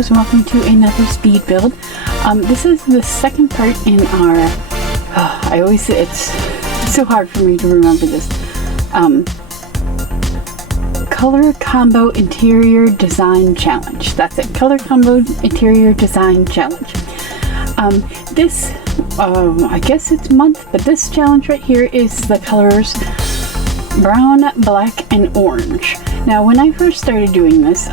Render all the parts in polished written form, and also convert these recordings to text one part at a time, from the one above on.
kiddos, and welcome to another speed build. This is the second part in our, it's so hard for me to remember this, Color Combo Interior Design Challenge. That's it, Color Combo Interior Design Challenge. I guess it's month, but this challenge right here is the colors brown, black, and orange. Now, when I first started doing this,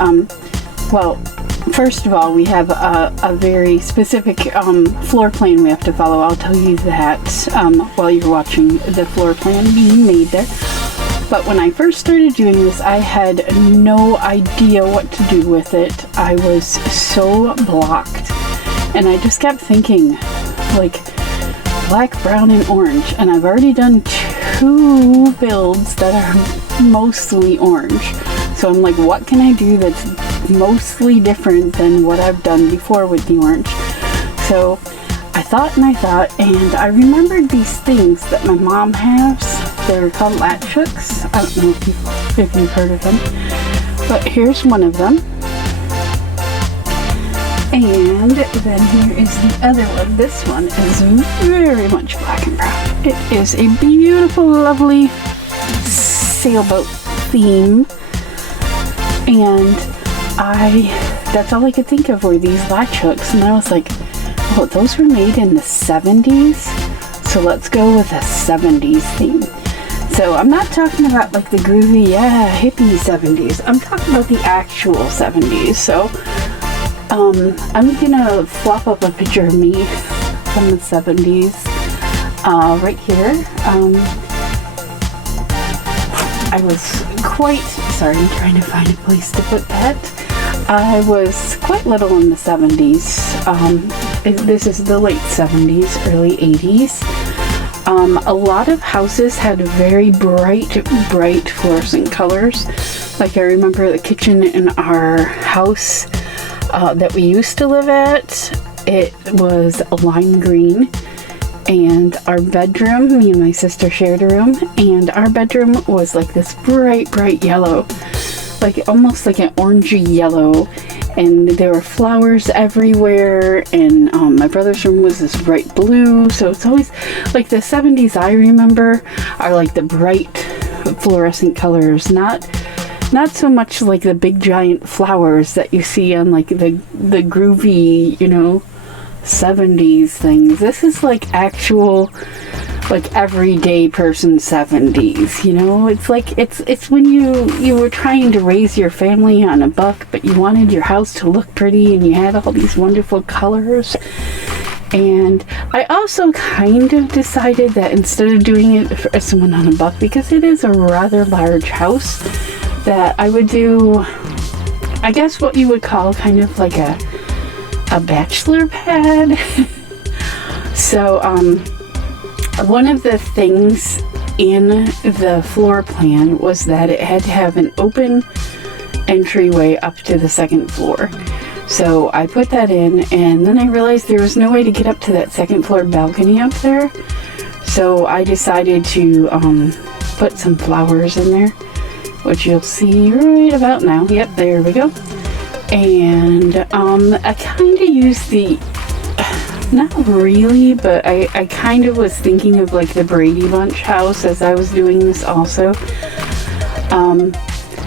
first of all, we have a very specific floor plan we have to follow. I'll tell you that while you're watching the floor plan being made there. But when I first started doing this, I had no idea what to do with it. I was so blocked. And I just kept thinking, like, black, brown, and orange. And I've already done 2 builds that are mostly orange. So I'm like, what can I do that's mostly different than what I've done before with the orange? So I thought, and I remembered these things that my mom has. They're called latch hooks. I don't know if you've heard of them. But here's one of them. And then here is the other one. This one is very much black and brown. It is a beautiful, lovely sailboat theme. And that's all I could think of were these latch hooks. And I was like, oh, those were made in the 70s. So let's go with a 70s theme. So I'm not talking about like the groovy, hippie 70s. I'm talking about the actual 70s. So I'm gonna flop up a picture of me from the 70s right here. I was quite, sorry, I'm trying to find a place to put that. I was quite little in the 70s. This is the late 70s, early 80s. A lot of houses had very bright fluorescent colors. Like I remember the kitchen in our house that we used to live at, it was a lime green. And our bedroom, me and my sister shared a room, and our bedroom was like this bright yellow, like almost like an orangey yellow, and there were flowers everywhere, and my brother's room was this bright blue. So it's always like the 70s I remember are like the bright fluorescent colors, not so much like the big giant flowers that you see on like the groovy, 70s things. This is like actual, like everyday person 70s, it's like it's when you were trying to raise your family on a buck, but you wanted your house to look pretty and you had all these wonderful colors. And I also kind of decided that instead of doing it for someone on a buck, because it is a rather large house, that I would do, I guess what you would call kind of like a bachelor pad. So one of the things in the floor plan was that it had to have an open entryway up to the second floor. So I put that in, and then I realized there was no way to get up to that second floor balcony up there. So I decided to put some flowers in there, which you'll see right about now. Yep, there we go. And I kind of used not really, but I kind of was thinking of like the Brady Bunch house as I was doing this also.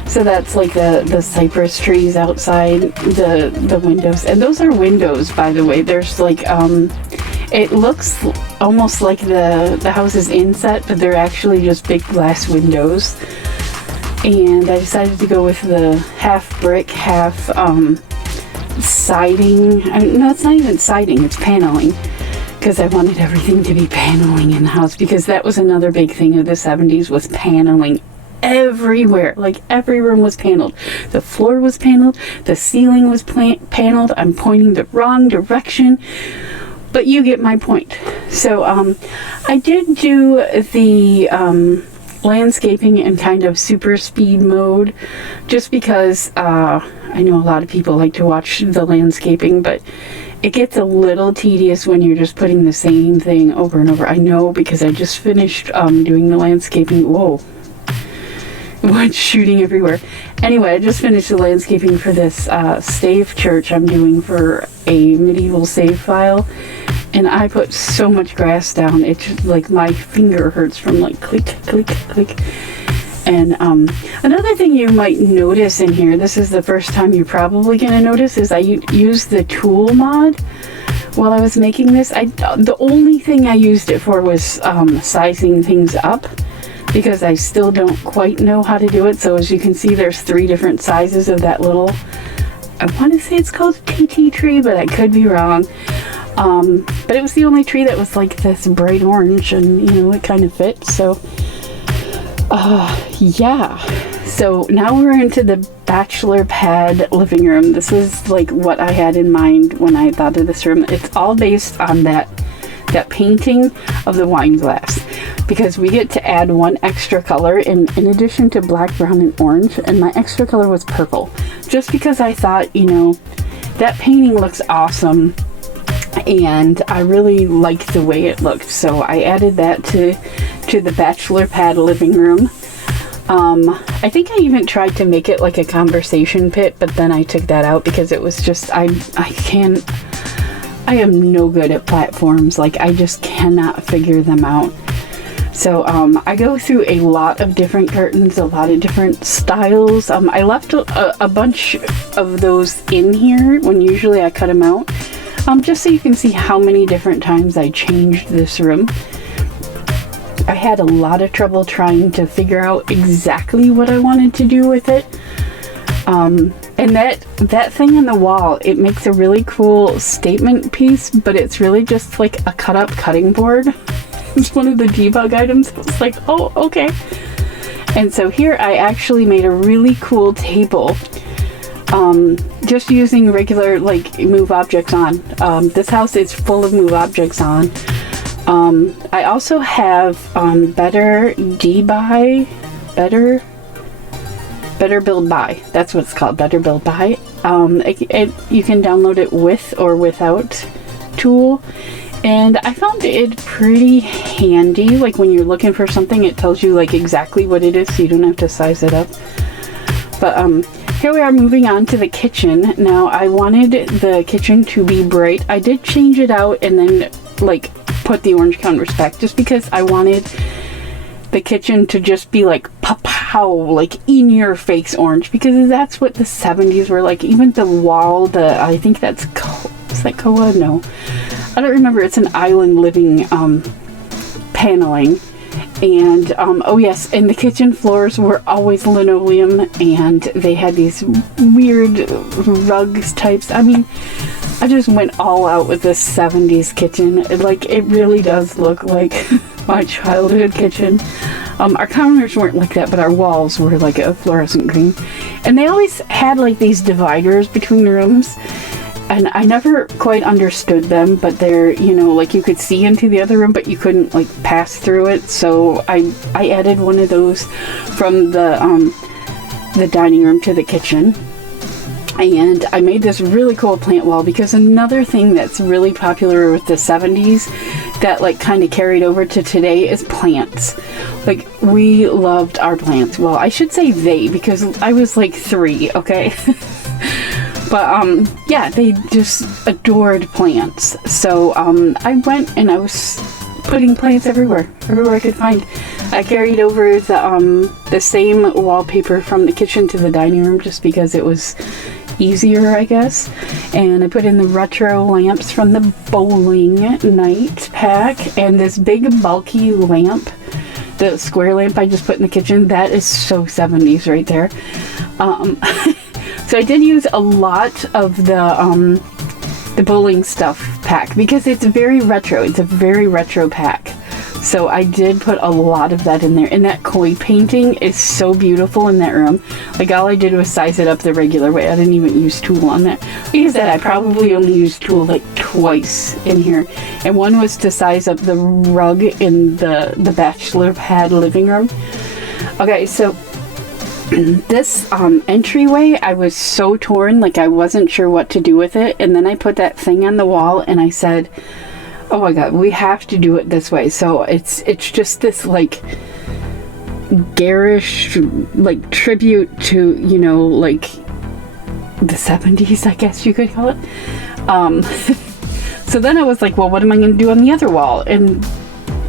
So that's like the cypress trees outside the windows. And those are windows, by the way. There's like, it looks almost like the house is inset, but they're actually just big glass windows. And I decided to go with the half brick, half siding. No, it's not even siding, it's paneling. Because I wanted everything to be paneling in the house. Because that was another big thing of the 70s, was paneling everywhere. Like every room was paneled. The floor was paneled. The ceiling was paneled. I'm pointing the wrong direction. But you get my point. So I did do the landscaping in kind of super speed mode, just because I know a lot of people like to watch the landscaping, but it gets a little tedious when you're just putting the same thing over and over. I know, because I just finished doing the landscaping. Whoa. It wood shooting everywhere. Anyway, I just finished the landscaping for this stave church I'm doing for a medieval save file. And I put so much grass down, it's just like my finger hurts from like click, click, click. And another thing you might notice in here, this is the first time you're probably going to notice, is I used the tool mod while I was making this. The only thing I used it for was sizing things up, because I still don't quite know how to do it. So as you can see, there's 3 different sizes of that little, I want to say it's called TT tree, but I could be wrong. But it was the only tree that was like this bright orange, and you know, it kind of fit. So yeah, so now we're into the bachelor pad living room. This is like what I had in mind when I thought of this room. It's all based on that painting of the wine glass, because we get to add one extra color in addition to black, brown, and orange, and my extra color was purple, just because I thought, you know, that painting looks awesome and I really liked the way it looked. So I added that to the bachelor pad living room. I think I even tried to make it like a conversation pit, but then I took that out because it was just, I am no good at platforms. Like, I just cannot figure them out. So I go through a lot of different curtains, a lot of different styles. I left a bunch of those in here when usually I cut them out, just so you can see how many different times I changed this room. I had a lot of trouble trying to figure out exactly what I wanted to do with it. And that thing on the wall, it makes a really cool statement piece, but it's really just like a cut up cutting board. It's one of the debug items. I was like, oh, okay. And so here I actually made a really cool table, just using regular like move objects on. This house is full of move objects on. I also have Better Build Buy. That's what it's called, Better Build Buy. You can download it with or without tool. And I found it pretty handy. Like when you're looking for something, it tells you like exactly what it is, so you don't have to size it up. But here we are moving on to the kitchen. Now I wanted the kitchen to be bright. I did change it out and then like put the orange counters back, just because I wanted the kitchen to just be like pow, like in your face orange, because that's what the 70s were like. Even the wall, I think that's is that Koa? No, I don't remember. It's an island living paneling. And oh yes, and the kitchen floors were always linoleum, and they had these weird rugs types. I mean, I just went all out with this 70s kitchen. It really does look like my childhood kitchen. Our counters weren't like that, but our walls were like a fluorescent green. And they always had like these dividers between rooms, and I never quite understood them, but they're, you know, like you could see into the other room, but you couldn't like pass through it. So I added one of those from the dining room to the kitchen. And I made this really cool plant wall, because another thing that's really popular with the 70s that like kind of carried over to today is plants. Like, we loved our plants. Well, I should say they, because I was like 3, okay? But yeah, they just adored plants. So I went and I was putting plants everywhere I could find. I carried over the same wallpaper from the kitchen to the dining room, just because it was easier, I guess. And I put in the retro lamps from the bowling night pack, and this big bulky lamp, the square lamp I just put in the kitchen, that is so 70s right there. So I did use a lot of the bowling stuff pack, because it's very retro. It's a very retro pack. So I did put a lot of that in there. And that koi painting is so beautiful in that room. Like, all I did was size it up the regular way. I didn't even use tool on that. Like I said, I probably only used tool like twice in here. And one was to size up the rug in the bachelor pad living room. Okay, so this entryway, I was so torn. Like, I wasn't sure what to do with it. And then I put that thing on the wall and I said, oh my god, we have to do it this way. So it's just this like garish, like, tribute to, you know, like, the 70s, I guess you could call it. So then I was like, well, what am I going to do on the other wall? And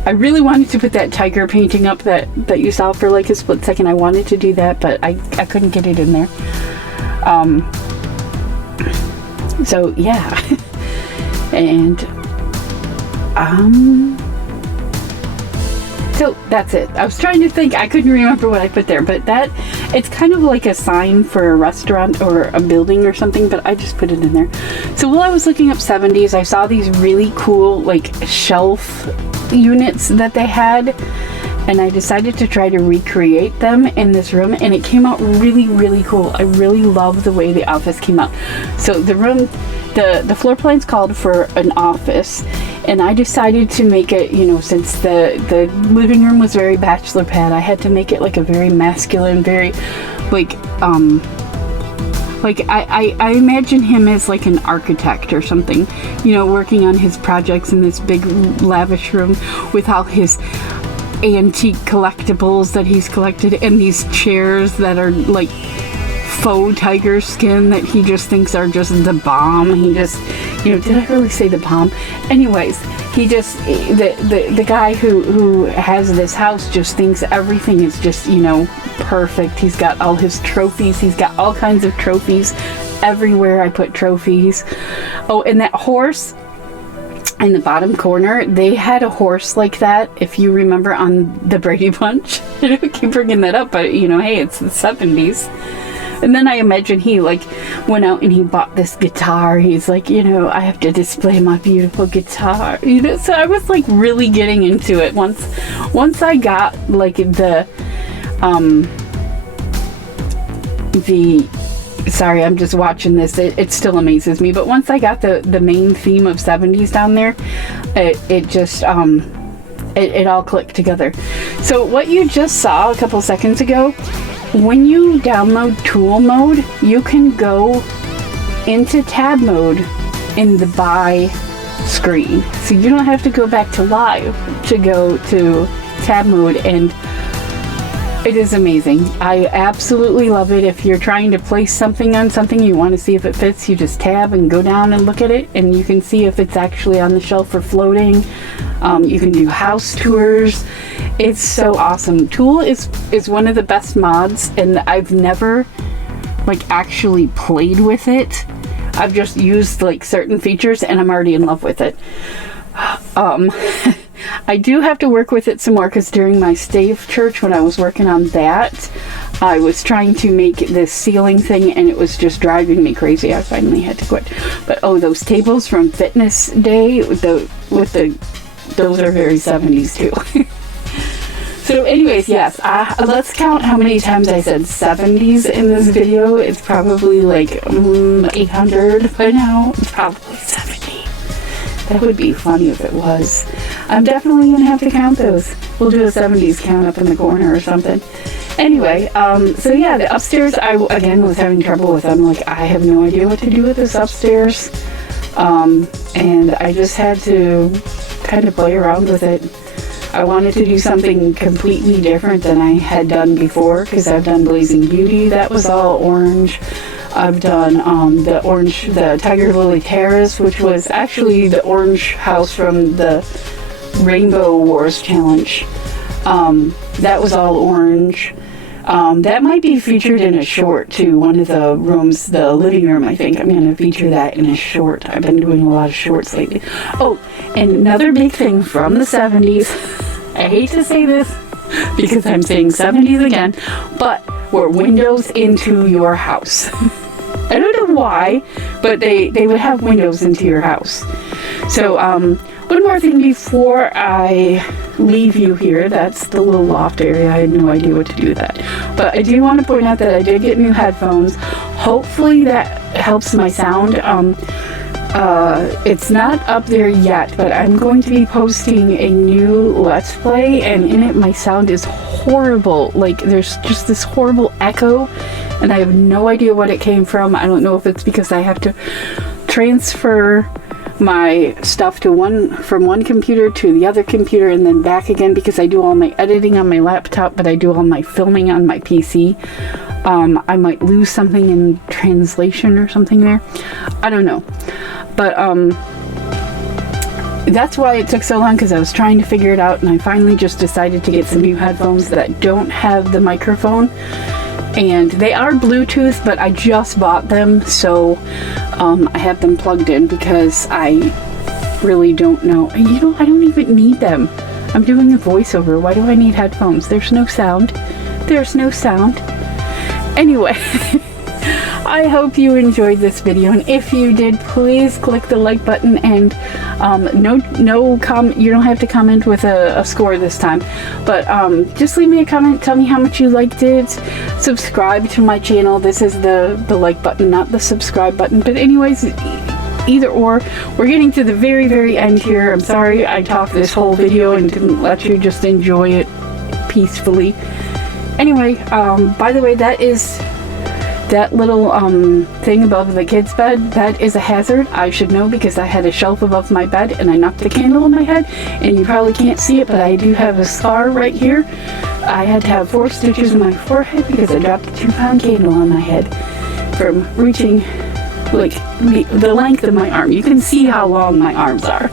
I really wanted to put that tiger painting up that you saw for like a split second. I wanted to do that, but I couldn't get it in there. So yeah. And so that's it. I was trying to think. I couldn't remember what I put there, but it's kind of like a sign for a restaurant or a building or something, but I just put it in there. So while I was looking up 70s, I saw these really cool like shelf units that they had, and I decided to try to recreate them in this room, and it came out really, really cool. I really love the way the office came out. So the room, the floor plans called for an office, and I decided to make it, you know, since the living room was very bachelor pad, I had to make it like a very masculine, very like I imagine him as like an architect or something, you know, working on his projects in this big lavish room with all his antique collectibles that he's collected, and these chairs that are like faux tiger skin that he just thinks are just the bomb. He just, you know, did I really say the bomb? Anyways, he just, the guy who has this house just thinks everything is just, you know, perfect. He's got all his trophies. He's got all kinds of trophies everywhere. I put trophies. Oh, and that horse in the bottom corner, they had a horse like that, if you remember, on the Brady Bunch. I don't keep bringing that up, but, you know, hey, it's the 70s. And then I imagine he like went out and he bought this guitar. He's like, you know, I have to display my beautiful guitar. You know, so I was like really getting into it once I got like sorry, I'm just watching this. It still amazes me. But once I got the main theme of 70s down there, it just it all clicked together. So what you just saw a couple seconds ago, when you download tool mode, you can go into tab mode in the buy screen. So you don't have to go back to live to go to tab mode, and it is amazing. I absolutely love it. If you're trying to place something on something, you want to see if it fits, you just tab and go down and look at it, and you can see if it's actually on the shelf or floating. You can do house tours. It's so awesome. Tool is one of the best mods, and I've never like actually played with it. I've just used like certain features and I'm already in love with it. I do have to work with it some more, because during my stave church, when I was working on that, I was trying to make this ceiling thing and it was just driving me crazy. I finally had to quit. But oh, those tables from Fitness Day with those are very 70s too. So anyways, yes, let's count how many times I said 70s in this video. It's probably like 800 by now. It's probably 70. That would be funny if it was. I'm definitely going to have to count those. We'll do a 70s count up in the corner or something. Anyway, so yeah, the upstairs, I again was having trouble with them. Like, I have no idea what to do with this upstairs. And I just had to kind of play around with it. I wanted to do something completely different than I had done before, because I've done Blazing Beauty. That was all orange. I've done the Tiger Lily Terrace, which was actually the orange house from the Rainbow Wars Challenge. That was all orange. That might be featured in a short too. One of the rooms, the living room, I think I'm going to feature that in a short. I've been doing a lot of shorts lately. Oh, and another big thing from the 70s. I hate to say this because I'm saying 70s again, but were windows into your house. I don't know why, but they would have windows into your house. So one more thing before I leave you here. That's the little loft area. I had no idea what to do with that. But I do want to point out that I did get new headphones. Hopefully that helps my sound. It's not up there yet, but I'm going to be posting a new Let's Play, and in it my sound is horrible. Like, there's just this horrible echo, and I have no idea what it came from. I don't know if it's because I have to transfer my stuff from one computer to the other computer and then back again, because I do all my editing on my laptop, but I do all my filming on my PC. I might lose something in translation or something there. I don't know. But that's why it took so long, because I was trying to figure it out, and I finally just decided to get some new headphones that don't have the microphone. And they are Bluetooth, but I just bought them, so I have them plugged in because I really don't know. You know, I don't even need them. I'm doing a voiceover. Why do I need headphones? There's no sound. There's no sound. Anyway, I hope you enjoyed this video, and if you did, please click the like button, and you don't have to comment with a score this time, but just leave me a comment, tell me how much you liked it, subscribe to my channel. This is the like button, not the subscribe button, but anyways, either or. We're getting to the very, very end here. I'm sorry I talked this whole video and didn't let you just enjoy it peacefully. Anyway, by the way, that little thing above the kids' bed, that is a hazard. I should know, because I had a shelf above my bed and I knocked the candle on my head, and you probably can't see it, but I do have a scar right here. I had to have 4 stitches in my forehead because I dropped a 2-pound candle on my head from reaching like the length of my arm. You can see how long my arms are.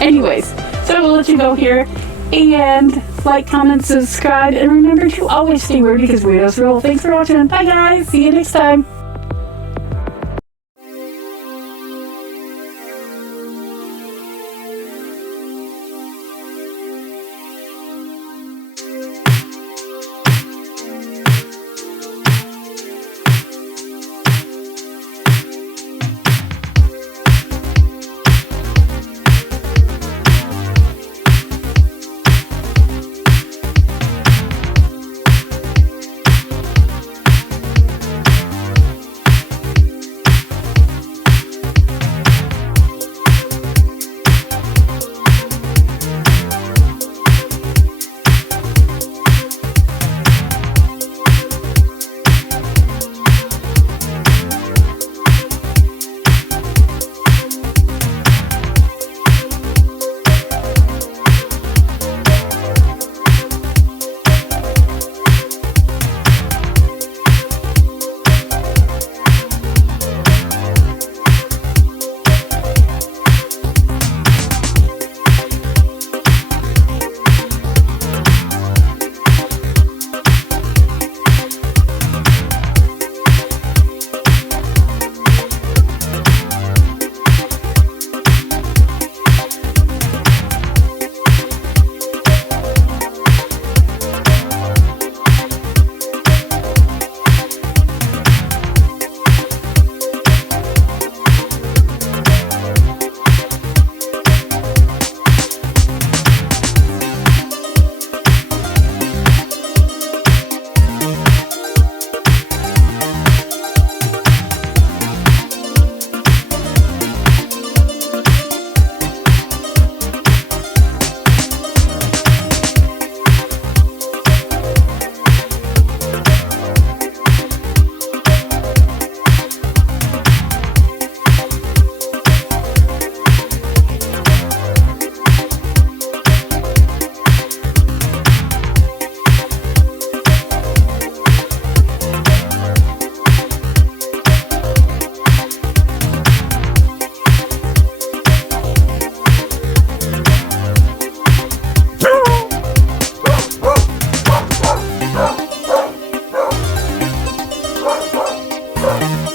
Anyways, so I will let you go here, and like, comment, subscribe, and remember to always stay weird, because weirdos rule. Thanks for watching. Bye guys. See you next time.